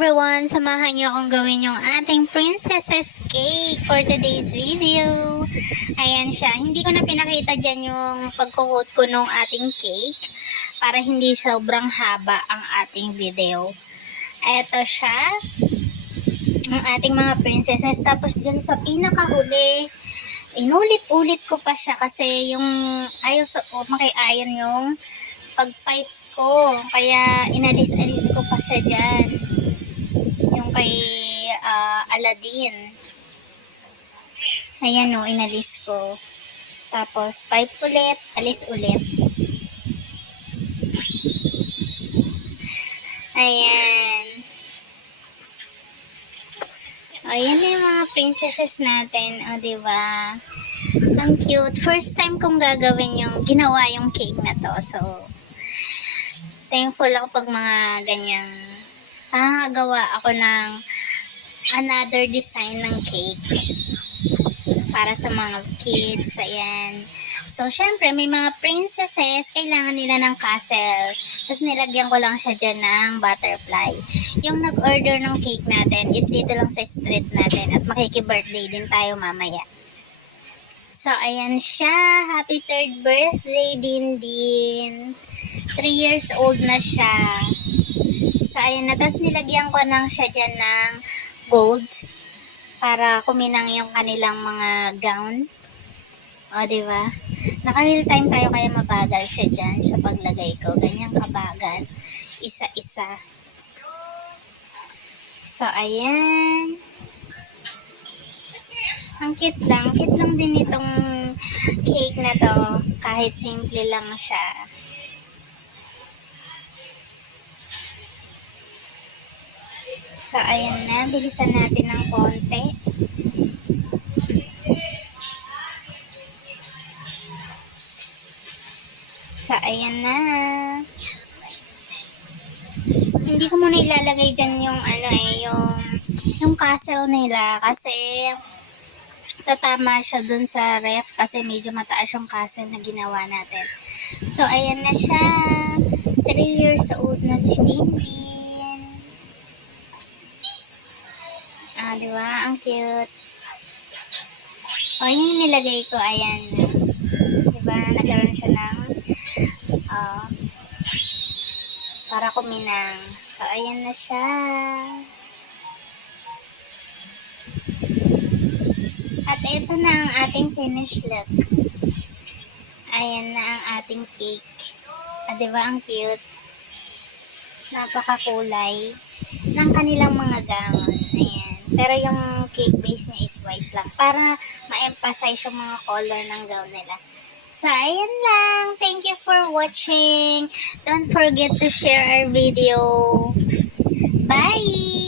everyone! Samahan niyo akong gawin yung ating princess's cake for today's video. Ayan siya. Hindi ko na pinakita dyan yung pagkukot ko ng ating cake para hindi sobrang haba ang ating video. Eto siya. Ang ating mga princesses. Tapos dyan sa pinakahuli, inulit-ulit ko pa siya kasi yung ayaw makiayon yung pag-pipe ko. Kaya inalis-alis ko pa siya dyan. Yung kay Aladdin. Ayan o, inalis ko. Tapos, pipe ulit, alis ulit. Ayan. Ayan na yung mga princesses natin. O, diba? Ang cute. First time kong gagawin yung ginawa yung cake na to. So, thankful ako pag mga ganyang gawa ako ng another design ng cake para sa mga kids. Ayan. So, syempre, may mga princesses, kailangan nila ng castle. Tapos, nilagyan ko lang siya dyan ng butterfly. Yung nag-order ng cake natin is dito lang sa street natin at makiki-birthday din tayo mamaya. So, ayan siya. Happy 3rd birthday, Din. 3 years old na siya. So, ayan na. Tapos, nilagyan ko lang siya dyan ng gold para kuminang yung kanilang mga gown. O, diba? Naka-real time tayo kaya mabagal siya dyan sa paglagay ko. Ganyan kabagal. Isa-isa. So, ayan. Ang cute lang. Cute lang din itong cake na to. Kahit simple lang siya. So, ayan na. Bilisan natin ng konti. So, ayan na. Hindi ko muna ilalagay dyan yung yung castle nila. Kasi, tatama siya dun sa ref. Kasi medyo mataas yung castle na ginawa natin. So, ayan na siya. 3 years old na si Din. Diba? Ang cute. O, yun yung nilagay ko. Ayan. Diba? Nagkaroon siya ng para kuminang. So, ayan na siya. At ito na ang ating finished look. Ayan na ang ating cake. Diba? Ang cute. Napakakulay ng kanilang mga gown. Ayan. Pero yung cake base niya is white lang. Para ma-emphasize yung mga color ng gown nila. So, ayan lang. Thank you for watching. Don't forget to share our video. Bye!